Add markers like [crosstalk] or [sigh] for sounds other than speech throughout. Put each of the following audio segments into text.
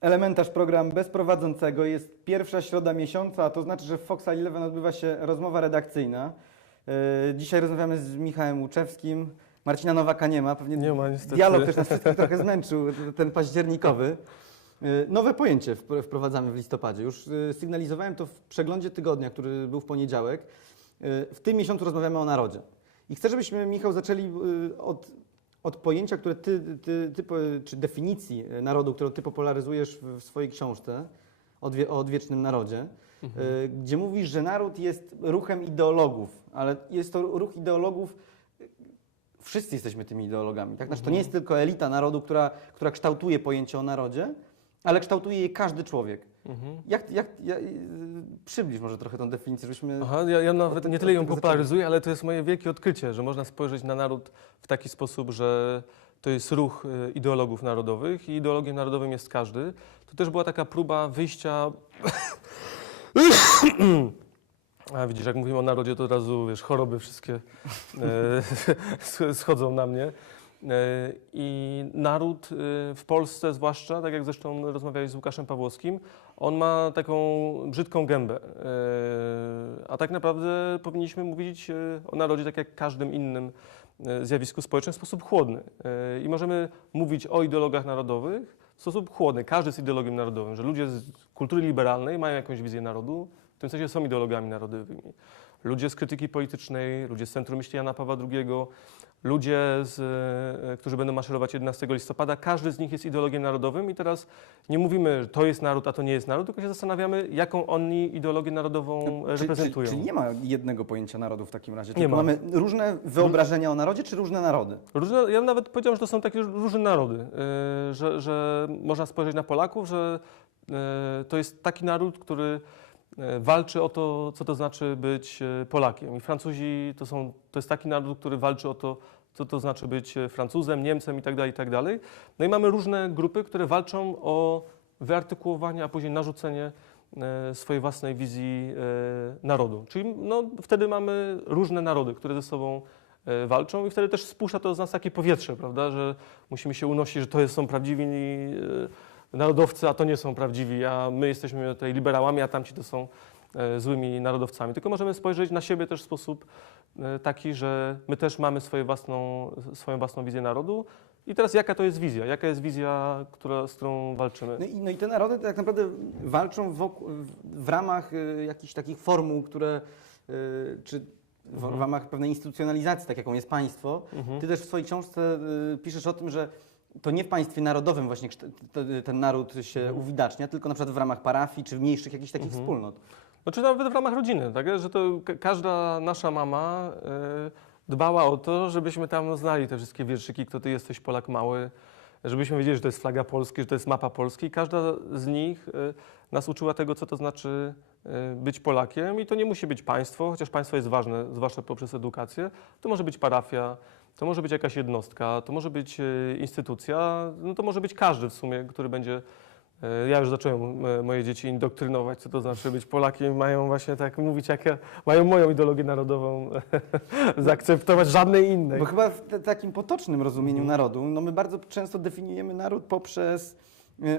Elementarz program bez prowadzącego jest pierwsza środa miesiąca, a to znaczy, że w Fox Eleven odbywa się rozmowa redakcyjna. Yy, Dzisiaj rozmawiamy z Michałem Łuczewskim. Marcina Nowaka nie ma, pewnie Nie ma, niestety. dialog też nas wszystkich trochę zmęczył, ten październikowy. Yy, Nowe pojęcie wpr- wprowadzamy w listopadzie. Już yy, sygnalizowałem to w przeglądzie tygodnia, który był w poniedziałek. W tym miesiącu rozmawiamy o narodzie. I chcę, żebyśmy, Michał, zaczęli od, od pojęcia, które ty, ty, ty, czy definicji narodu, którą ty popularyzujesz w, swojej książce o, odwie, o odwiecznym narodzie, y, gdzie mówisz, że naród jest ruchem ideologów, ale jest to ruch ideologów, wszyscy jesteśmy tymi ideologami, tak? Znaczy, to nie jest tylko elita narodu, która, która kształtuje pojęcie o narodzie, ale kształtuje je każdy człowiek. Mhm. Jak, jak, ja- y, przybliż może trochę tą definicję, żebyśmy... Aha, ja, ja nawet tym- nie tyle ją popularyzuję, ale to jest moje wielkie odkrycie, że można spojrzeć na naród w taki sposób, że to jest ruch y, ideologów narodowych i ideologiem narodowym jest każdy. To też była taka próba wyjścia... [coughs] A widzisz, jak mówimy o narodzie, to od razu, wiesz, choroby wszystkie e, [laughs] sch- schodzą na mnie. E, I naród e, w Polsce zwłaszcza, tak jak zresztą rozmawiałeś z Łukaszem Pawłowskim, on ma taką brzydką gębę. E, A tak naprawdę powinniśmy mówić e, o narodzie tak jak każdym innym e, zjawisku społecznym w sposób chłodny. I możemy mówić o ideologach narodowych w sposób chłodny. Każdy jest ideologiem narodowym, że ludzie z kultury liberalnej mają jakąś wizję narodu, w tym sensie są ideologami narodowymi. Ludzie z krytyki politycznej, ludzie z Centrum Myśli Jana Pawła II, ludzie, z, e, którzy będą maszerować 11 listopada, każdy z nich jest ideologiem narodowym i teraz nie mówimy, że to jest naród, a to nie jest naród, tylko się zastanawiamy, jaką oni ideologię narodową e, Czy- reprezentują. Czy, czyli nie ma jednego pojęcia narodu w takim razie? Nie ma. mamy różne wyobrażenia o narodzie, czy różne narody? Różne, ja bym nawet powiedział, że to są takie różne narody, że, że można spojrzeć na Polaków, że to jest taki naród, który walczy o to, co to znaczy być yy, Polakiem. I Francuzi to, są, to jest taki naród, który walczy o to, co to znaczy być yy, Francuzem, Niemcem itd., itd. No i mamy różne grupy, które walczą o wyartykułowanie, a później narzucenie swojej własnej wizji narodu. Czyli no, wtedy mamy różne narody, które ze sobą e, walczą i wtedy też spuszcza to z nas takie powietrze, prawda, że musimy się unosić, że to są prawdziwi e, narodowcy, a to nie są prawdziwi, a my jesteśmy tutaj liberałami, a tamci to są e, złymi narodowcami. Tylko możemy spojrzeć na siebie też w sposób e, taki, że my też mamy swoje własną, swoją własną wizję narodu. I teraz jaka to jest wizja? Jaka jest wizja, która, z którą walczymy? No i, no i te narody tak naprawdę walczą wokół, w, ramach y, jakichś takich formuł, które, y, czy w, Mhm. w ramach pewnej instytucjonalizacji, tak jaką jest państwo. Mhm. Ty też w swojej książce y, piszesz o tym, że to nie w państwie narodowym właśnie ten naród się Mhm. uwidacznia, tylko na przykład w ramach parafii, czy mniejszych jakichś takich Mhm. wspólnot. Znaczy nawet w ramach rodziny, tak? że to ka- każda nasza mama e, dbała o to, żebyśmy tam znali te wszystkie wierszyki, kto ty jesteś Polak mały, żebyśmy wiedzieli, że to jest flaga Polski, że to jest mapa Polski. Każda z nich e, nas uczyła tego, co to znaczy e, być Polakiem i to nie musi być państwo, chociaż państwo jest ważne, zwłaszcza poprzez edukację. To może być parafia, to może być jakaś jednostka, to może być e, instytucja, no to może być każdy w sumie, który będzie E, Ja już zacząłem e, moje dzieci indoktrynować, co to znaczy być Polakiem. Mają właśnie tak mówić, jak ja, mają moją ideologię narodową [laughs] zaakceptować, żadnej innej. Bo chyba w takim potocznym rozumieniu narodu, no my bardzo często definiujemy naród poprzez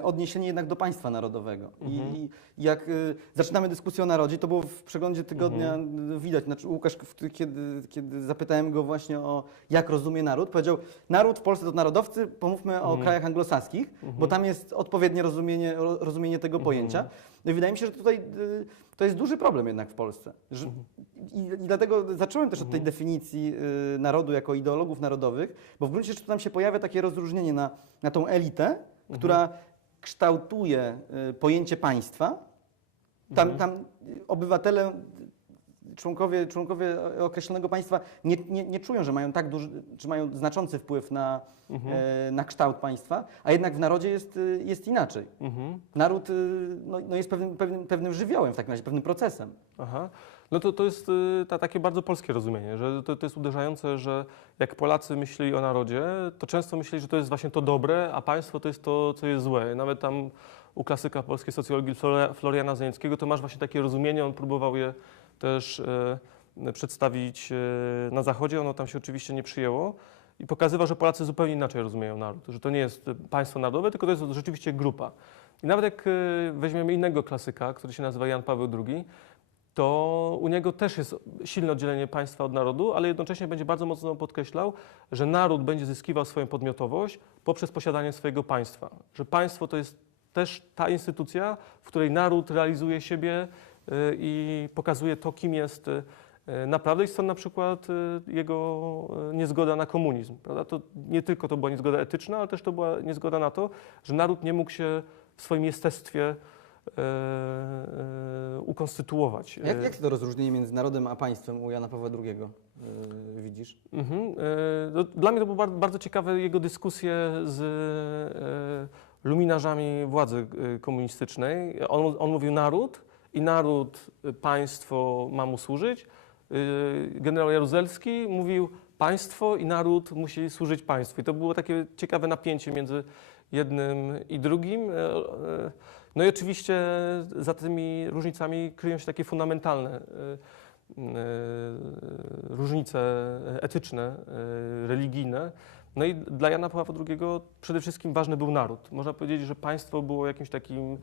odniesienie jednak do państwa narodowego. Mhm. I, jak y, zaczynamy dyskusję o narodzie, to było w przeglądzie tygodnia Mhm. widać, znaczy Łukasz, kiedy, kiedy zapytałem go właśnie o jak rozumie naród, powiedział, naród w Polsce to narodowcy, pomówmy o Mhm. krajach anglosaskich, bo tam jest odpowiednie rozumienie, ro- rozumienie tego Mhm. pojęcia. No i wydaje mi się, że tutaj y, to jest duży problem jednak w Polsce. Że, Mhm. i, I dlatego zacząłem też od tej definicji y, narodu jako ideologów narodowych, bo w gruncie rzeczy tam się pojawia takie rozróżnienie na, na tą elitę, która kształtuje y, pojęcie państwa. Tam, tam y, obywatele, członkowie, członkowie określonego państwa nie, nie, nie czują, że mają tak duży, czy mają znaczący wpływ na, e, na kształt państwa, a jednak w narodzie jest, y, jest inaczej. Mhm. Naród no, no jest pewnym, pewnym, pewnym żywiołem w takim razie, pewnym procesem. Aha. No to, to jest y, ta, takie bardzo polskie rozumienie, że to, to jest uderzające, że jak Polacy myśleli o narodzie, to często myśleli, że to jest właśnie to dobre, a państwo to jest to, co jest złe. Nawet tam u klasyka polskiej socjologii Floriana Zajęckiego to masz właśnie takie rozumienie, on próbował je też e, przedstawić e, na Zachodzie, ono tam się oczywiście nie przyjęło. i pokazywał, że Polacy zupełnie inaczej rozumieją naród, że to nie jest państwo narodowe, tylko to jest rzeczywiście grupa. I nawet jak e, weźmiemy innego klasyka, który się nazywa Jan Paweł II, to u niego też jest silne oddzielenie państwa od narodu, ale jednocześnie będzie bardzo mocno podkreślał, że naród będzie zyskiwał swoją podmiotowość poprzez posiadanie swojego państwa. Że państwo to jest też ta instytucja, w której naród realizuje siebie y, i pokazuje to, kim jest y, naprawdę. I stąd na przykład y, jego niezgoda na komunizm. Prawda? To nie tylko to była niezgoda etyczna, ale też to była niezgoda na to, że naród nie mógł się w swoim jestestwie ukonstytuować. Jak, jak to rozróżnienie między narodem a państwem u Jana Pawła II widzisz? Mhm. e, no, Dla mnie to były bardzo, bardzo ciekawe jego dyskusje z e, luminarzami władzy e, komunistycznej. On, on mówił naród i naród, e, państwo ma mu służyć. E, Generał Jaruzelski mówił państwo i naród musi służyć państwu. I to było takie ciekawe napięcie między jednym i drugim. No i oczywiście za tymi różnicami kryją się takie fundamentalne e, e, różnice etyczne, religijne. No i dla Jana Pawła II przede wszystkim ważny był naród. Można powiedzieć, że państwo było jakimś takim,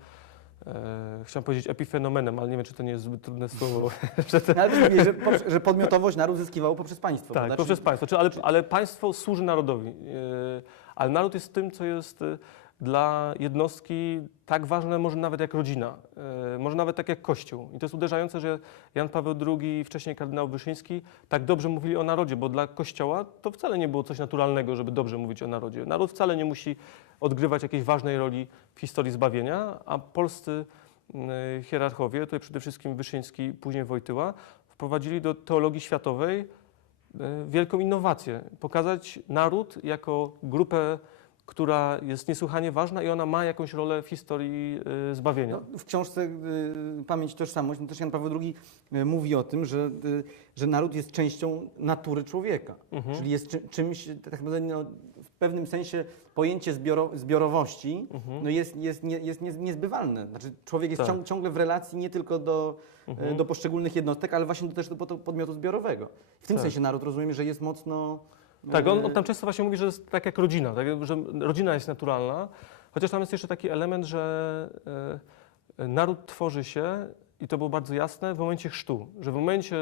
e, chciałem powiedzieć epifenomenem, ale nie wiem, czy to nie jest zbyt trudne słowo. [laughs] [laughs] ale że, że podmiotowość naród zyskiwał poprzez państwo. tak, poprzez państwo. Ale, ale państwo służy narodowi. E, Ale naród jest tym, co jest e, dla jednostki tak ważne może nawet jak rodzina, e, może nawet tak jak Kościół. I to jest uderzające, że Jan Paweł II, wcześniej kardynał Wyszyński, tak dobrze mówili o narodzie, bo dla Kościoła to wcale nie było coś naturalnego, żeby dobrze mówić o narodzie. Naród wcale nie musi odgrywać jakiejś ważnej roli w historii zbawienia, a polscy hierarchowie, tutaj przede wszystkim Wyszyński, później Wojtyła, wprowadzili do teologii światowej e, wielką innowację. Pokazać naród jako grupę, która jest niesłychanie ważna i ona ma jakąś rolę w historii e, zbawienia. No, w książce y, Pamięć i Tożsamość no też Jan Paweł II y, mówi o tym, że, y, że naród jest częścią natury człowieka. Mhm. Czyli jest czy, czymś, tak naprawdę no, w pewnym sensie pojęcie zbioro, zbiorowości Mhm. no jest, jest, nie, jest niez- niezbywalne. Znaczy człowiek jest Tak. ciąg, ciągle w relacji nie tylko do, y, Mhm. do poszczególnych jednostek, ale właśnie do, też do pod- podmiotu zbiorowego. W tym Tak. sensie naród rozumiemy, że jest mocno... Tak, on, on tam często właśnie mówi, że jest tak jak rodzina, tak, że rodzina jest naturalna, chociaż tam jest jeszcze taki element, że e, naród tworzy się, i to było bardzo jasne, w momencie chrztu, że w momencie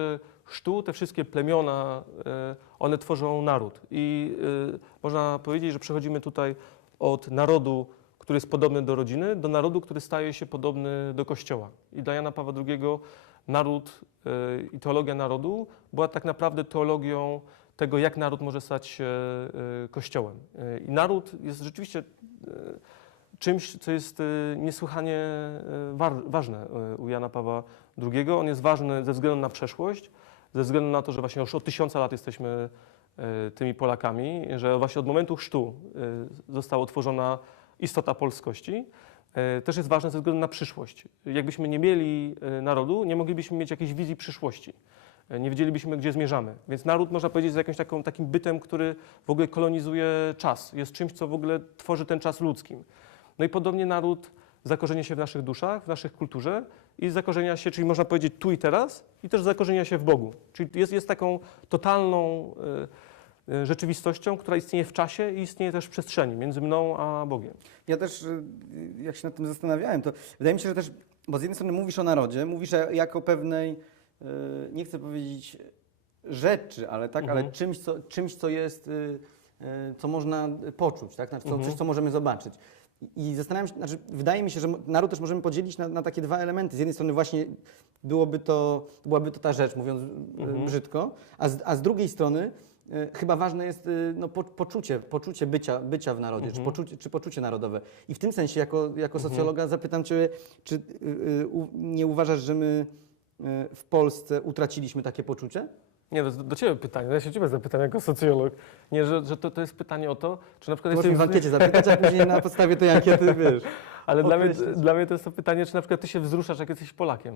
chrztu te wszystkie plemiona, e, one tworzą naród. I e, można powiedzieć, że przechodzimy tutaj od narodu, który jest podobny do rodziny, do narodu, który staje się podobny do Kościoła. I dla Jana Pawła II naród i teologia narodu była tak naprawdę teologią tego, jak naród może stać się e, Kościołem. E, I naród jest rzeczywiście e, czymś, co jest niesłychanie ważne u Jana Pawła II. On jest ważny ze względu na przeszłość, ze względu na to, że właśnie już od tysiąca lat jesteśmy tymi Polakami, że właśnie od momentu chrztu została utworzona istota polskości. Też jest ważne ze względu na przyszłość. Jakbyśmy nie mieli narodu, nie moglibyśmy mieć jakiejś wizji przyszłości. E, Nie wiedzielibyśmy, gdzie zmierzamy. Więc naród, można powiedzieć, jest jakimś taką, takim bytem, który w ogóle kolonizuje czas. Jest czymś, co w ogóle tworzy ten czas ludzkim. No i podobnie naród zakorzenia się w naszych duszach, w naszej kulturze i zakorzenia się, czyli można powiedzieć tu i teraz, i też zakorzenia się w Bogu. Czyli jest, jest taką totalną e, rzeczywistością, która istnieje w czasie i istnieje też w przestrzeni między mną a Bogiem. Ja też, y, jak się nad tym zastanawiałem, to wydaje mi się, że też, bo z jednej strony mówisz o narodzie, mówisz jako pewnej, y, nie chcę powiedzieć rzeczy, ale tak, Mhm. ale czymś co, czymś, co jest, y, y, co można poczuć, tak? Znaczy, co, Mhm. coś, co możemy zobaczyć. I zastanawiam się, znaczy, wydaje mi się, że naród też możemy podzielić na, na takie dwa elementy. Z jednej strony właśnie byłoby to, byłaby to ta rzecz, mówiąc y, Mhm. brzydko, a z, a z drugiej strony y, chyba ważne jest y, no, po, poczucie, poczucie bycia, bycia w narodzie, czy, Mhm. poczucie, czy poczucie narodowe. I w tym sensie jako, jako socjologa zapytam Cię, czy y, nie uważasz, że my w Polsce utraciliśmy takie poczucie? Nie, to jest do Ciebie pytanie. Ja się Ciebie zapytam jako socjolog. Nie, że, że to, to jest pytanie o to, czy na przykład Możesz mnie w ankiecie zapytać, a później na podstawie tej ankiety, [laughs] wiesz. Ale dla mnie, dla mnie to jest to pytanie, czy na przykład Ty się wzruszasz, jak jesteś Polakiem.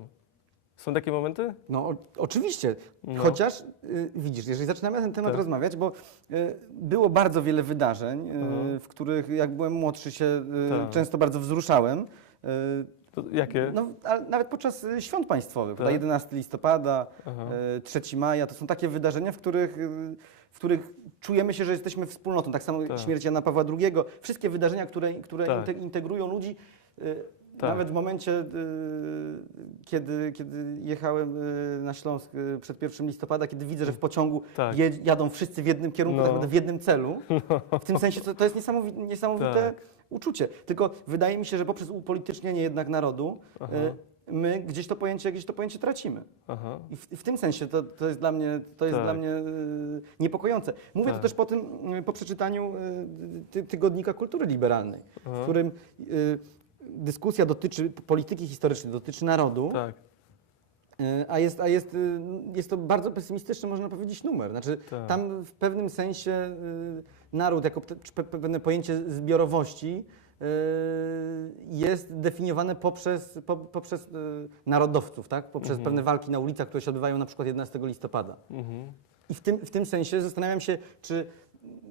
Są takie momenty? No o, oczywiście, No. chociaż y, widzisz, jeżeli zaczynamy na ten temat Tak. rozmawiać, bo y, było bardzo wiele wydarzeń, y, Mhm. w których jak byłem młodszy się y, Tak. często bardzo wzruszałem. Y, To jakie? no, ale nawet podczas y, świąt państwowych, Tak. tak. 11 listopada, Aha. y, 3 maja, to są takie wydarzenia, w których, y, w których czujemy się, że jesteśmy wspólnotą. Tak samo Tak. śmierć Jana Pawła II, wszystkie wydarzenia, które, które Tak. inte- integrują ludzi. y, Tak. Nawet w momencie, y, kiedy, kiedy jechałem y, na Śląsk y, przed 1 listopada, kiedy widzę, że w pociągu Tak. je, jadą wszyscy w jednym kierunku, No. tak w jednym celu, [laughs] w tym sensie to, to jest niesamowi, niesamowite Tak. Uczucie. Tylko wydaje mi się, że poprzez upolitycznienie jednak narodu Aha. y, my gdzieś to pojęcie, gdzieś to pojęcie tracimy. Aha. I w, w tym sensie to, to jest dla mnie, to jest Tak. dla mnie y, niepokojące. Mówię Tak. to też po tym, y, po przeczytaniu y, ty, tygodnika kultury liberalnej, w Aha. którym y, dyskusja dotyczy polityki historycznej, dotyczy narodu, Tak, a, jest, a jest, jest to bardzo pesymistyczny, można powiedzieć, numer. Znaczy, Tak. tam w pewnym sensie y, naród jako pewne pojęcie zbiorowości y, jest definiowane poprzez, po, poprzez y, narodowców, tak? poprzez Mhm. pewne walki na ulicach, które się odbywają na przykład 11 listopada. mhm. I w tym, w tym sensie zastanawiam się, czy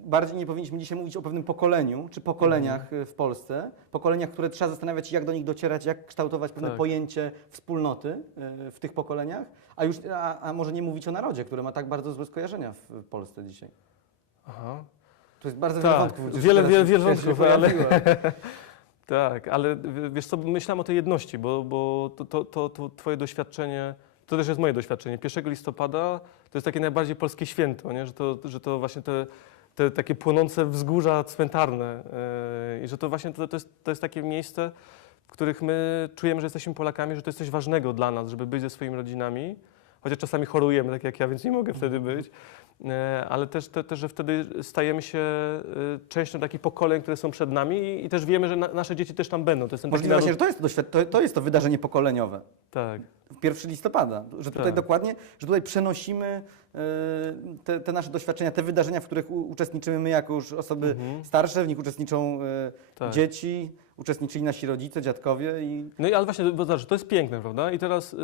bardziej nie powinniśmy dzisiaj mówić o pewnym pokoleniu, czy pokoleniach Mhm. y, w Polsce, pokoleniach, które trzeba zastanawiać się, jak do nich docierać, jak kształtować pewne Tak. pojęcie wspólnoty w tych pokoleniach, a, już, a, a może nie mówić o narodzie, który ma tak bardzo złe skojarzenia w, w Polsce dzisiaj. Aha. To jest bardzo Tak, wiele wątków. wiele, wiele, wiele wątków, ale-. [laughs] Tak, ale wiesz co, myślałem o tej jedności, bo, bo to, to, to, to twoje doświadczenie, to też jest moje doświadczenie. 1 listopada to jest takie najbardziej polskie święto, nie? Że, to, że to właśnie te, te takie płonące wzgórza cmentarne yy, i że to właśnie to, to, jest, to jest takie miejsce, w których my czujemy, że jesteśmy Polakami, że to jest coś ważnego dla nas, żeby być ze swoimi rodzinami, chociaż czasami chorujemy, tak jak ja, więc nie mogę wtedy być. E, ale też, te, też, że wtedy stajemy się e, częścią takich pokoleń, które są przed nami i, i też wiemy, że na, nasze dzieci też tam będą. To jest ten Możliwe właśnie, że to jest, to, doświad- to, to jest to wydarzenie pokoleniowe. Tak, w 1 listopada, że tutaj Tak. dokładnie, że tutaj przenosimy e, te, te nasze doświadczenia, te wydarzenia, w których uczestniczymy my jako już osoby Mhm. starsze, w nich uczestniczą tak. dzieci, uczestniczyli nasi rodzice, dziadkowie i No i ale właśnie, bo zobacz, to jest piękne, prawda? I teraz, y,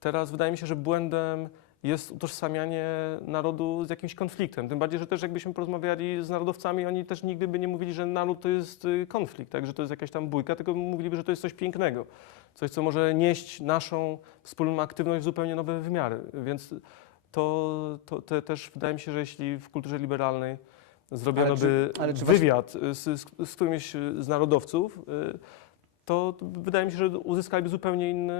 teraz wydaje mi się, że błędem jest utożsamianie narodu z jakimś konfliktem. Tym bardziej, że też jakbyśmy porozmawiali z narodowcami, oni też nigdy by nie mówili, że naród to jest y, konflikt, tak? że to jest jakaś tam bójka, tylko mówiliby, że to jest coś pięknego. Coś, co może nieść naszą wspólną aktywność w zupełnie nowe wymiary. Więc to, to te, też wydaje mi się, że jeśli w kulturze liberalnej zrobiono by wywiad y, z, z, z którymś y, z narodowców, to wydaje mi się, że uzyskaliby zupełnie inny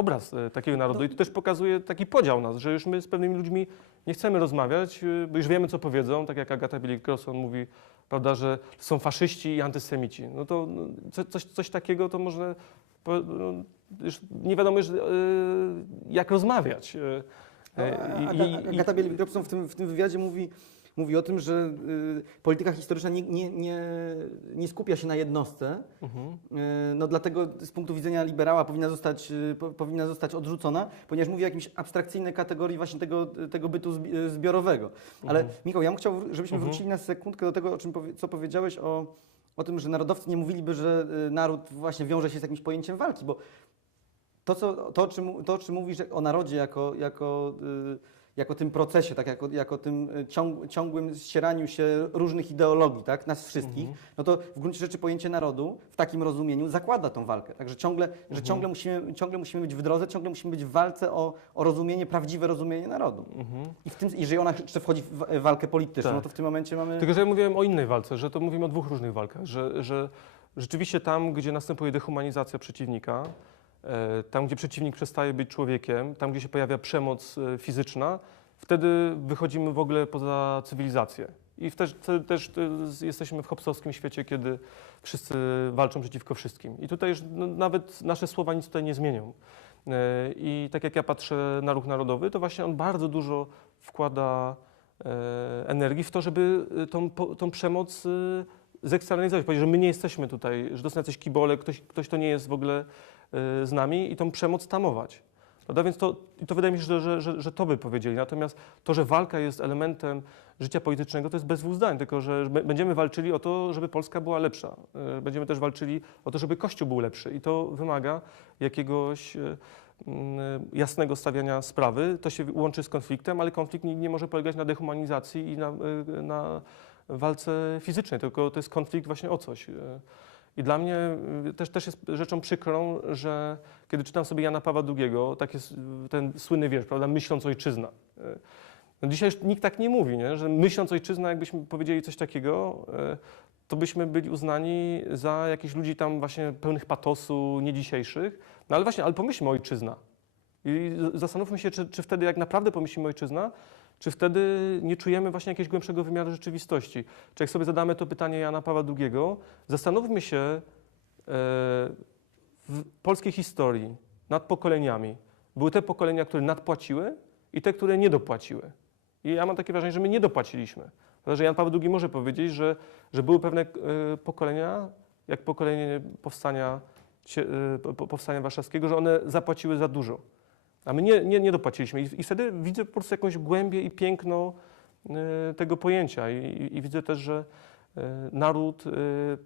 obraz y, takiego narodu. I to też pokazuje taki podział nas, że już my z pewnymi ludźmi nie chcemy rozmawiać, y, bo już wiemy, co powiedzą, tak jak Agata Billig-Crosson mówi, prawda, że są faszyści i antysemici. No to no, co, coś, coś takiego to może, no, już nie wiadomo już, y, jak rozmawiać. y, No, Agata Bielik-Robson w tym, w tym wywiadzie mówi, mówi o tym, że y, polityka historyczna nie, nie, nie, nie skupia się na jednostce, Mhm. y, no dlatego z punktu widzenia liberała powinna zostać, y, po, powinna zostać odrzucona, ponieważ mówi o jakimś abstrakcyjnej kategorii właśnie tego, tego bytu zbi- zbiorowego. Ale Mhm. Michał, ja bym chciał, żebyśmy Mhm. wrócili na sekundkę do tego, o czym co powiedziałeś o, o tym, że narodowcy nie mówiliby, że naród właśnie wiąże się z jakimś pojęciem walki, bo to, co, to, o czym, to, o czym mówisz o narodzie jako, jako, jako tym procesie, tak, jako, jako tym y, ciąg, ciągłym ścieraniu się różnych ideologii, tak, nas wszystkich, Mhm. no to w gruncie rzeczy pojęcie narodu w takim rozumieniu zakłada tą walkę. Także ciągle, że Mhm. ciągle, musimy, ciągle musimy być w drodze, ciągle musimy być w walce o, o rozumienie, prawdziwe rozumienie narodu. Mhm. I w tym, jeżeli ona jeszcze wchodzi w wa- walkę polityczną, Tak. no to w tym momencie mamy... Tylko, że ja mówiłem o innej walce, że to mówimy o dwóch różnych walkach, że, że rzeczywiście tam, gdzie następuje dehumanizacja przeciwnika, e, tam, gdzie przeciwnik przestaje być człowiekiem, tam, gdzie się pojawia przemoc e, fizyczna, wtedy wychodzimy w ogóle poza cywilizację. I wtedy, wtedy też e, jesteśmy w hobsowskim świecie, kiedy wszyscy walczą przeciwko wszystkim. I tutaj już no, nawet nasze słowa nic tutaj nie zmienią. E, I tak jak ja patrzę na ruch narodowy, to właśnie on bardzo dużo wkłada e, energii w to, żeby e, tą, tą przemoc e, zeksternalizować. Powiedzieć, że my nie jesteśmy tutaj, że to są jacyś kibole, ktoś, ktoś to nie jest w ogóle e, z nami i tą przemoc tamować. Prawda? Więc to, to wydaje mi się, że, że, że, to by powiedzieli. Natomiast to, że walka jest elementem życia politycznego, to jest bez zdań, tylko że będziemy walczyli o to, żeby Polska była lepsza. E, Będziemy też walczyli o to, żeby Kościół był lepszy i to wymaga jakiegoś mm, jasnego stawiania sprawy. To się łączy z konfliktem, ale konflikt nie, nie może polegać na dehumanizacji i na, na walce fizycznej, tylko to jest konflikt właśnie o coś. I dla mnie y, też, też jest rzeczą przykrą, że kiedy czytam sobie Jana Pawła II, tak jest y, ten słynny wiersz, prawda, myśląc ojczyzna, y, No dzisiaj już nikt tak nie mówi, nie? że myśląc ojczyzna, jakbyśmy powiedzieli coś takiego, to byśmy byli uznani za jakichś ludzi tam właśnie pełnych patosu, nie dzisiejszych. No ale właśnie, ale pomyślmy ojczyzna. I zastanówmy się, czy, czy wtedy jak naprawdę pomyślimy ojczyzna, czy wtedy nie czujemy właśnie jakiegoś głębszego wymiaru rzeczywistości. Czy jak sobie zadamy to pytanie Jana Pawła II, zastanówmy się e, w polskiej historii nad pokoleniami. Były te pokolenia, które nadpłaciły i te, które nie dopłaciły. I ja mam takie wrażenie, że my nie dopłaciliśmy. Że Jan Paweł II może powiedzieć, że, że były pewne e, pokolenia, jak pokolenie powstania, e, po- po- powstania warszawskiego, że one zapłaciły za dużo. A my nie, nie, nie dopłaciliśmy. I, I wtedy widzę po prostu jakąś głębię i piękno e, tego pojęcia. I, i, I widzę też, że e, naród, e,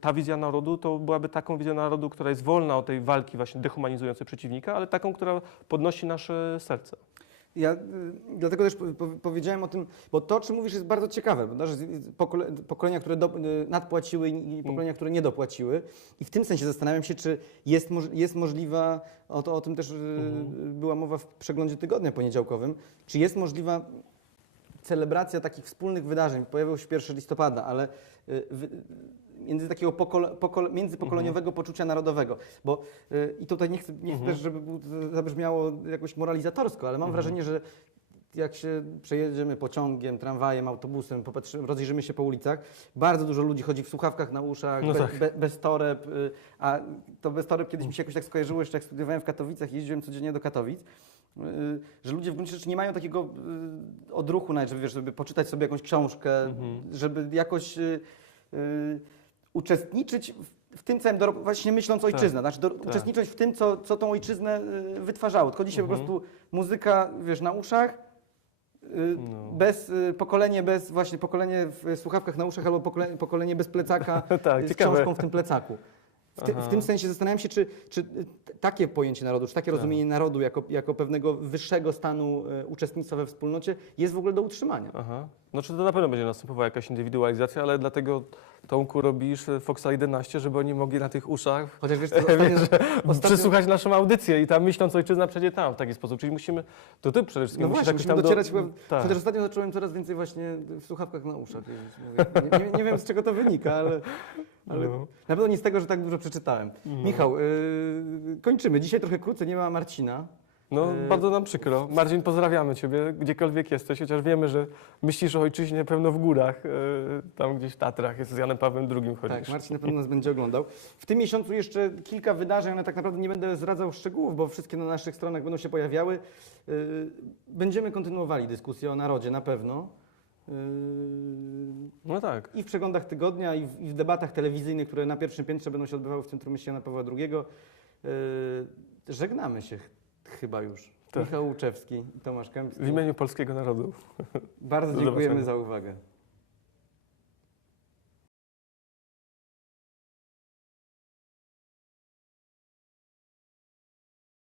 ta wizja narodu to byłaby taką wizją narodu, która jest wolna od tej walki właśnie dehumanizującej przeciwnika, ale taką, która podnosi nasze serce. Ja y, dlatego też po, po, powiedziałem o tym, bo to, o czym mówisz, jest bardzo ciekawe, bo pokolenia, które do, y, nadpłaciły i i pokolenia, które nie dopłaciły. I w tym sensie zastanawiam się, czy jest, jest możliwa, o, to, o tym też y, była mowa w przeglądzie tygodnia poniedziałkowym, czy jest możliwa celebracja takich wspólnych wydarzeń. Pojawił się 1 listopada, ale między takiego pokole, pokole, międzypokoleniowego poczucia narodowego. Bo y, i tutaj nie chcę, nie chcę też, żeby był- zabrzmiało jakoś moralizatorsko, ale mam wrażenie, że jak się przejedziemy pociągiem, tramwajem, autobusem, popatrzymy, rozejrzymy się po ulicach, bardzo dużo ludzi chodzi w słuchawkach na uszach, No be, tak. be, bez toreb, y, a to bez toreb kiedyś mi się jakoś tak skojarzyło, jeszcze jak studiowałem w Katowicach, jeździłem codziennie do Katowic, y, że ludzie w gruncie rzeczy nie mają takiego odruchu nawet, żeby, wiesz, żeby poczytać sobie jakąś książkę, Mhm. żeby jakoś y, y, uczestniczyć w, tym całym, właśnie myśląc ojczyzna, znaczy do, uczestniczyć w tym, co, co tą ojczyznę y, wytwarzało. Tylko dzisiaj Mhm. po prostu muzyka, wiesz, na uszach, y, No. bez y, pokolenie, bez właśnie pokolenie w słuchawkach na uszach albo pokolenie, pokolenie bez plecaka [laughs] tak, z ciekawe. książką w tym plecaku. W, ty, w tym sensie zastanawiam się, czy, czy takie pojęcie narodu, czy takie Tak. rozumienie narodu jako, jako pewnego wyższego stanu uczestnictwa we wspólnocie jest w ogóle do utrzymania. Aha. No czy to na pewno będzie następowała jakaś indywidualizacja, ale dlatego Tomku robisz e, Foxa 11, żeby oni mogli na tych uszach Chociaż wiesz, co, [laughs] ostatnio, ostatnio, przysłuchać naszą audycję i tam myśląc ojczyzna przejdzie tam w taki sposób. Czyli musimy, to ty przede wszystkim no musisz właśnie, jakoś tam docierać, do, tak. chociaż ostatnio zacząłem coraz więcej właśnie w słuchawkach na uszach Nie, nie, nie wiem z czego to wynika, ale, ale No. na pewno nie z tego, że tak dużo przeczytałem. No. Michał, y, kończymy. Dzisiaj trochę krócej, nie ma Marcina. No, E, bardzo nam przykro. Marcin, pozdrawiamy Ciebie, gdziekolwiek jesteś, chociaż wiemy, że myślisz o ojczyźnie pewno w górach, e, tam gdzieś w Tatrach, jest z Janem Pawłem II chodzisz. Tak, Marcin na pewno nas będzie oglądał. W tym miesiącu jeszcze kilka wydarzeń, ale tak naprawdę nie będę zdradzał szczegółów, bo wszystkie na naszych stronach będą się pojawiały. Yy, Będziemy kontynuowali dyskusję o narodzie na pewno. No tak. I w przeglądach tygodnia, i w, i w debatach telewizyjnych, które na pierwszym piętrze będą się odbywały w Centrum Myśli Jana Pawła II. Żegnamy się chyba już. Tak. Michał Łuczewski i Tomasz Kępski. W imieniu polskiego narodu. Bardzo dziękujemy za uwagę.